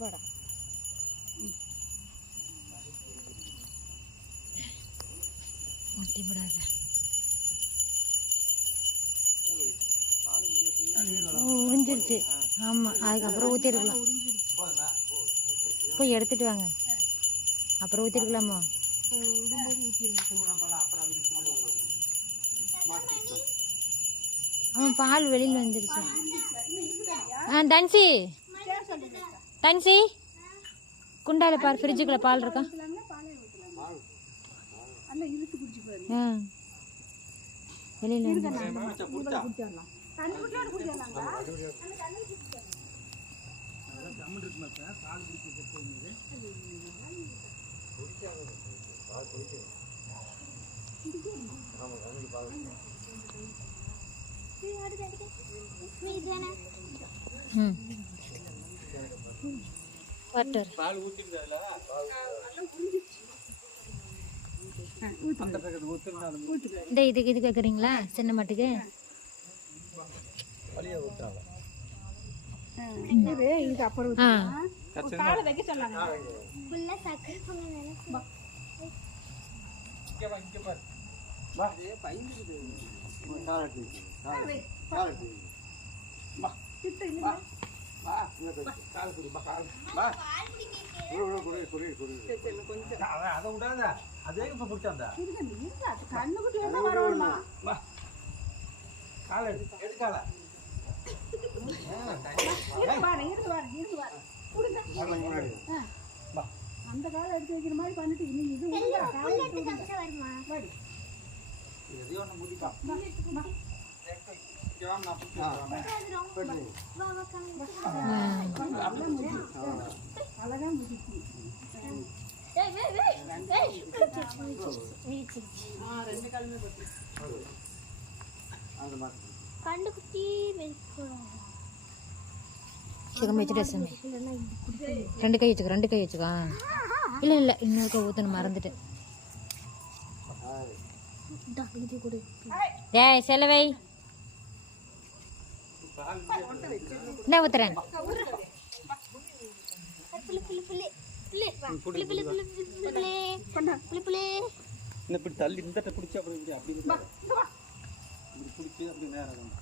வாடா. முட்டி விடாத. உறிஞ்சிருச்சு. ஆமாம், அதுக்கப்புறம் ஊற்றிருக்கலாம். போய் எடுத்துட்டு வாங்க, அப்புறம் ஊற்றிருக்கலாமா? அவன் பால் வெளியில் வந்துருச்சு. தன்சி தன்சி குண்டால பார், ஃப்ரிட்ஜுக்குள்ள பால் இருக்கா? வெளியில் வாட்டர் இந்த இதுக்கு இது கேட்குறீங்களா? சின்ன மாட்டுக்கு அந்த காலம் எடுத்து வைக்கிற மாதிரி பண்ணிட்டு ரெண்டு கை வச்சுக்கோ. இல்லை இல்லை, இன்னொரு கை ஊற்றணும், மறந்துட்டு. ஏய் செலவை என்ன ஊத்துறேன்? தள்ளி இந்த பிடிச்சி அப்படி அப்படி பிடிச்சி அப்படி நேரம்